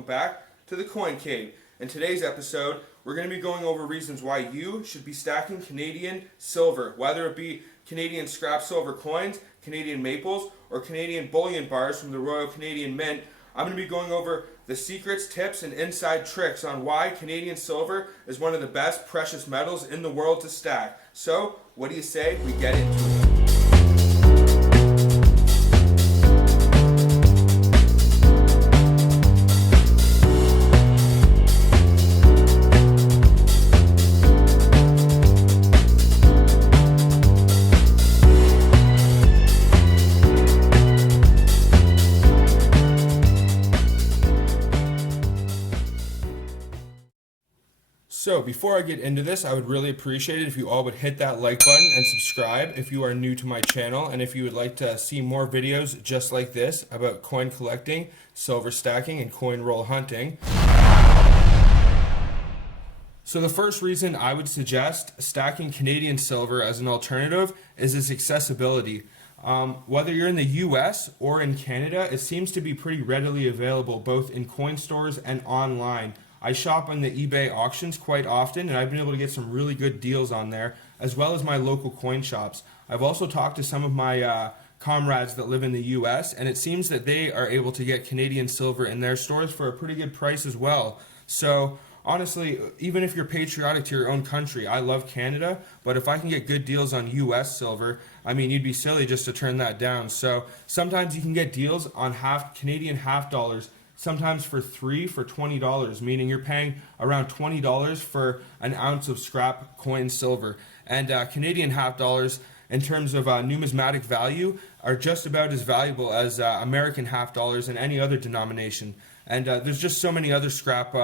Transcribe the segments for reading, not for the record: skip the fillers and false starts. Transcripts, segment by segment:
welcome back to the Coin Cave. In today's episode, we're going to be going over reasons why you should be stacking Canadian silver, whether it be Canadian scrap silver coins, Canadian maples, or Canadian bullion bars from the Royal Canadian Mint. I'm going to be going over the secrets, tips, and inside tricks on why Canadian silver is one of the best precious metals in the world to stack. So, what do you say we get into it? So before I get into this, I would really appreciate it if you all would hit that like button and subscribe if you are new to my channel, and if you would like to see more videos just like this about coin collecting, silver stacking, and coin roll hunting. So the first reason I would suggest stacking Canadian silver as an alternative is its accessibility. Whether you're in the US or in Canada, it seems to be pretty readily available both in coin stores and online. I shop on the eBay auctions quite often, and I've been able to get some really good deals on there, as well as my local coin shops. I've also talked to some of my comrades that live in the US, and it seems that they are able to get Canadian silver in their stores for a pretty good price as well. So honestly, even if you're patriotic to your own country, I love Canada, but if I can get good deals on US silver, I mean, you'd be silly just to turn that down. So sometimes you can get deals on Canadian half dollars, sometimes for $20, meaning you're paying around $20 for an ounce of scrap coin silver. And Canadian half dollars, in terms of numismatic value, are just about as valuable as American half dollars in any other denomination. And there's just so many other scrap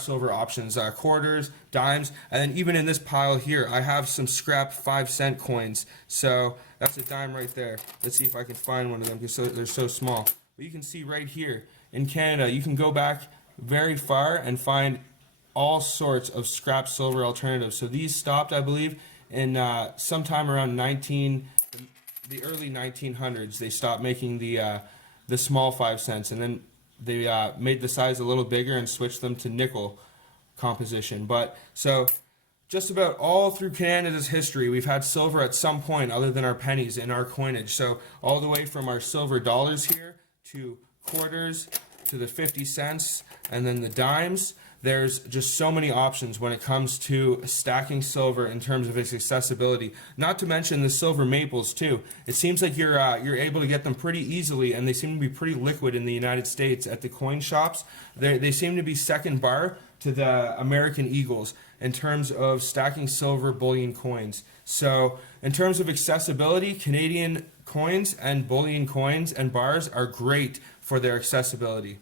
silver options, quarters, dimes, and then even in this pile here, I have some scrap 5-cent coins. So that's a dime right there. Let's see if I can find one of them because they're so small. But you can see right here, in Canada, you can go back very far and find all sorts of scrap silver alternatives. So these stopped, I believe, in sometime around the early 1900s. They stopped making the small 5 cents, and then they made the size a little bigger and switched them to nickel composition. But so just about all through Canada's history, we've had silver at some point other than our pennies in our coinage. So all the way from our silver dollars here to quarters to the 50 cents and then the dimes. There's just so many options when it comes to stacking silver in terms of its accessibility. Not to mention the silver maples too. It seems like you're able to get them pretty easily, and they seem to be pretty liquid in the United States at the coin shops. They seem to be second bar to the American Eagles in terms of stacking silver bullion coins. So in terms of accessibility, Canadian coins and bullion coins and bars are great for their accessibility.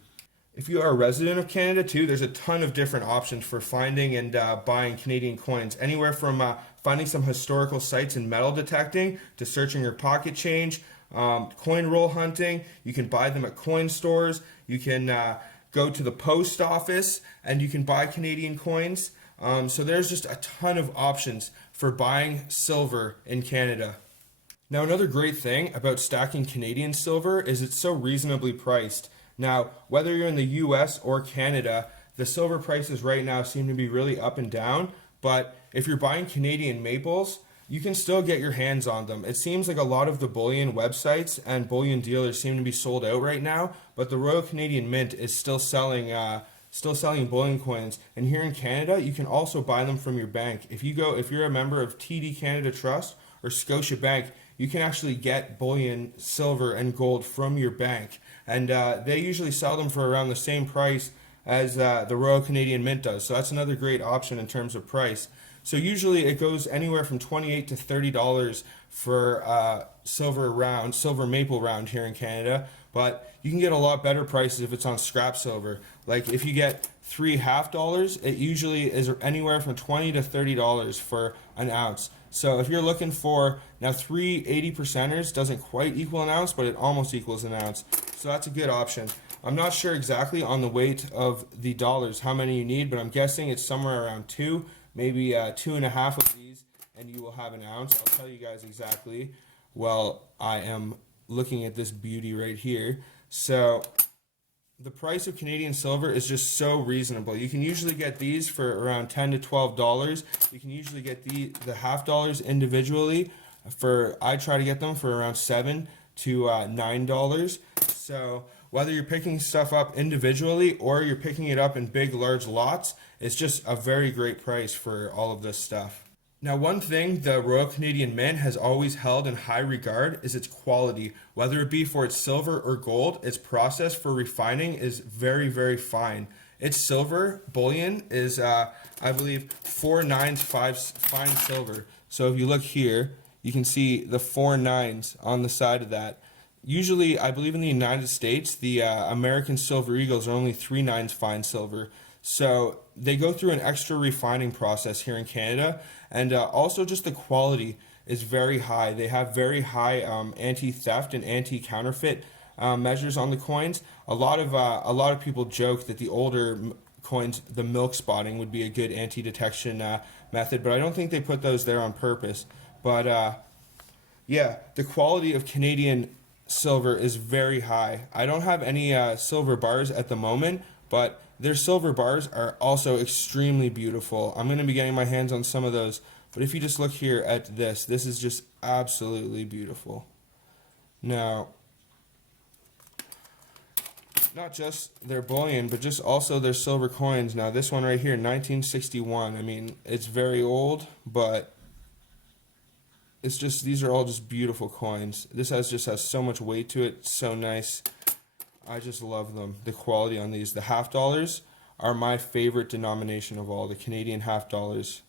If you are a resident of Canada too, there's a ton of different options for finding and buying Canadian coins. Anywhere from finding some historical sites in metal detecting to searching your pocket change, coin roll hunting. You can buy them at coin stores. You can go to the post office and you can buy Canadian coins. So there's just a ton of options for buying silver in Canada. Now, another great thing about stacking Canadian silver is it's so reasonably priced. Now, whether you're in the US or Canada, the silver prices right now seem to be really up and down, but if you're buying Canadian maples, you can still get your hands on them. It seems like a lot of the bullion websites and bullion dealers seem to be sold out right now, but the Royal Canadian Mint is still selling bullion coins. And here in Canada, you can also buy them from your bank. If you're a member of TD Canada Trust or Scotia Bank, you can actually get bullion, silver, and gold from your bank. And they usually sell them for around the same price as the Royal Canadian Mint does. So that's another great option in terms of price. So usually it goes anywhere from $28 to $30 for silver maple round here in Canada. But you can get a lot better prices if it's on scrap silver. Like if you get 3 half dollars, it usually is anywhere from $20 to $30 for an ounce. So if you're looking for, now 3 80%ers doesn't quite equal an ounce, but it almost equals an ounce. So that's a good option. I'm not sure exactly on the weight of the dollars how many you need, but I'm guessing it's somewhere around 2, maybe 2.5 of these, and you will have an ounce. I'll tell you guys exactly. Well, I am looking at this beauty right here. So The price of Canadian silver is just so reasonable. You can usually get these for around $10 to $12. You can usually get the half dollars individually for, I try to get them for around $7 to $9. So whether you're picking stuff up individually or you're picking it up in big large lots, it's just a very great price for all of this stuff. Now, one thing the Royal Canadian Mint has always held in high regard is its quality. Whether it be for its silver or gold, its process for refining is very, very fine. Its silver, bullion, is, I believe, 4/9 fine silver. So if you look here, you can see the 4/9 on the side of that. Usually, I believe in the United States, the American Silver Eagles are only 3/9 fine silver. So they go through an extra refining process here in Canada, and also just the quality is very high. They have very high anti-theft and anti-counterfeit measures on the coins. A lot of people joke that the older coins, the milk spotting would be a good anti-detection method, but I don't think they put those there on purpose. But yeah, the quality of Canadian silver is very high. I don't have any silver bars at the moment, but their silver bars are also extremely beautiful. I'm going to be getting my hands on some of those, but if you just look here at this is just absolutely beautiful. Now, not just their bullion, but just also their silver coins. Now, this one right here, 1961. I mean, it's very old, but it's just, these are all just beautiful coins. This just has so much weight to it, so nice. I just love them. The quality on these. The half dollars are my favorite denomination of all. The Canadian half dollars.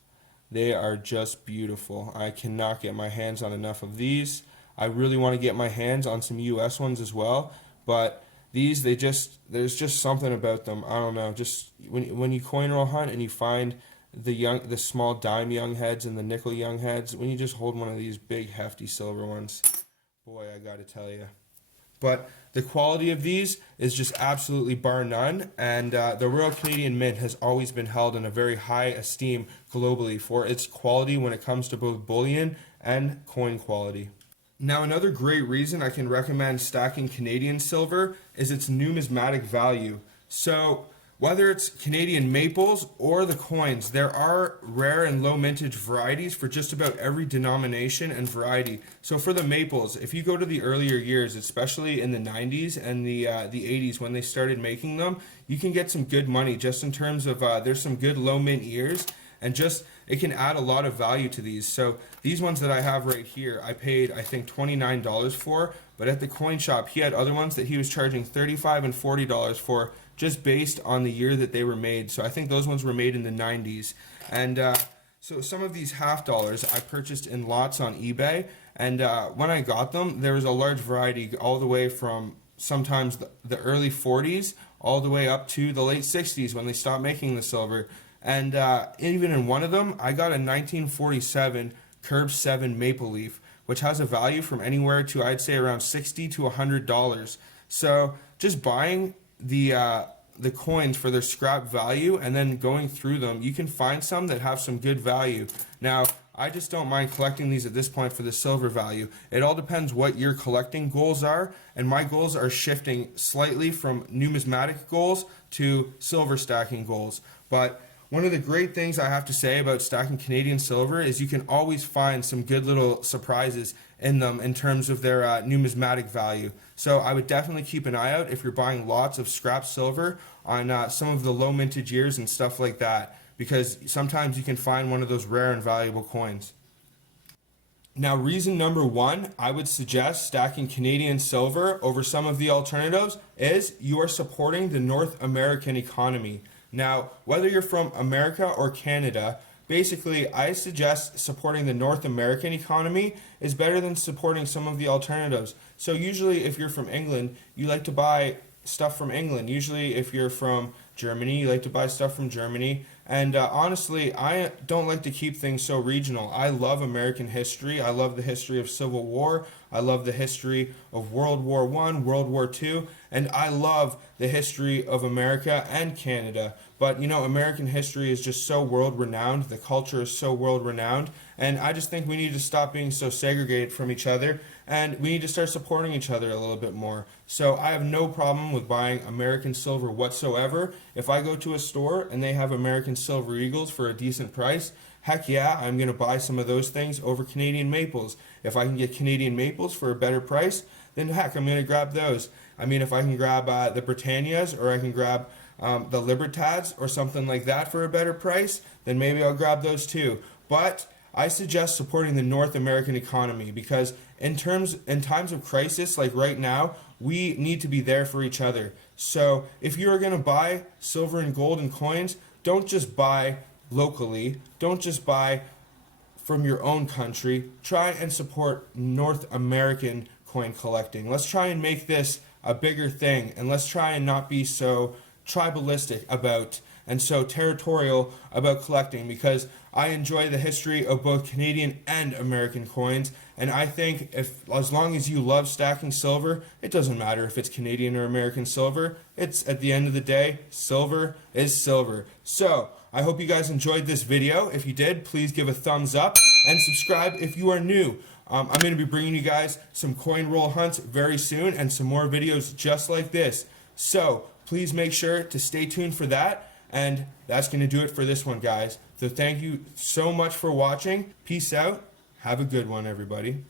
They are just beautiful. I cannot get my hands on enough of these. I really want to get my hands on some US ones as well, but these, there's just something about them. I don't know. Just when you coin roll hunt and you find the small dime young heads and the nickel young heads, when you just hold one of these big hefty silver ones, boy, I got to tell you. But the quality of these is just absolutely bar none, and the Royal Canadian Mint has always been held in a very high esteem globally for its quality when it comes to both bullion and coin quality. Now, another great reason I can recommend stacking Canadian silver is its numismatic value. So whether it's Canadian maples or the coins, there are rare and low mintage varieties for just about every denomination and variety. So for the maples, if you go to the earlier years, especially in the 90s and the 80s when they started making them, you can get some good money just in terms of there's some good low mint years, and just it can add a lot of value to these. So these ones that I have right here, I paid I think $29 for, but at the coin shop he had other ones that he was charging $35 and $40 for, just based on the year that they were made. So I think those ones were made in the 90s. And so some of these half dollars I purchased in lots on eBay, and when I got them, there was a large variety all the way from sometimes the early 40s all the way up to the late 60s when they stopped making the silver. And even in one of them, I got a 1947 Curb 7 Maple Leaf, which has a value from anywhere to, I'd say, around $60 to $100. So just buying the coins for their scrap value and then going through them, you can find some that have some good value. Now, I just don't mind collecting these at this point for the silver value. It all depends what your collecting goals are, and my goals are shifting slightly from numismatic goals to silver stacking goals. But one of the great things I have to say about stacking Canadian silver is you can always find some good little surprises in them in terms of their numismatic value. So I would definitely keep an eye out if you're buying lots of scrap silver on some of the low mintage years and stuff like that, because sometimes you can find one of those rare and valuable coins. Now, reason number one, I would suggest stacking Canadian silver over some of the alternatives is you are supporting the North American economy. Now, whether you're from America or Canada, basically, I suggest supporting the North American economy is better than supporting some of the alternatives. So usually if you're from England, you like to buy stuff from England. Usually if you're from Germany, you like to buy stuff from Germany. And honestly, I don't like to keep things so regional. I love American history. I love the history of Civil War. I love the history of World War One, World War Two, and I love the history of America and Canada. But you know, American history is just so world renowned, the culture is so world renowned, and I just think we need to stop being so segregated from each other, and we need to start supporting each other a little bit more. So I have no problem with buying American silver whatsoever. If I go to a store and they have American silver eagles for a decent price, heck yeah, I'm going to buy some of those things over Canadian maples. If I can get Canadian maples for a better price, then heck, I'm going to grab those. I mean, if I can grab the Britannias, or I can grab the Libertads or something like that for a better price, then maybe I'll grab those too. But I suggest supporting the North American economy, because in times of crisis like right now, we need to be there for each other. So if you're going to buy silver and gold and coins, don't just buy locally. Don't just buy from your own country. Try and support North American coin collecting. Let's try and make this a bigger thing, and let's try and not be so tribalistic about and so territorial about collecting, because I enjoy the history of both Canadian and American coins, and I think as long as you love stacking silver, it doesn't matter if it's Canadian or American silver. It's, at the end of the day, silver is silver. So I hope you guys enjoyed this video. If you did, please give a thumbs up and subscribe if you are new. I'm going to be bringing you guys some coin roll hunts very soon, and some more videos just like this. So please make sure to stay tuned for that. And that's going to do it for this one, guys. So thank you so much for watching. Peace out. Have a good one, everybody.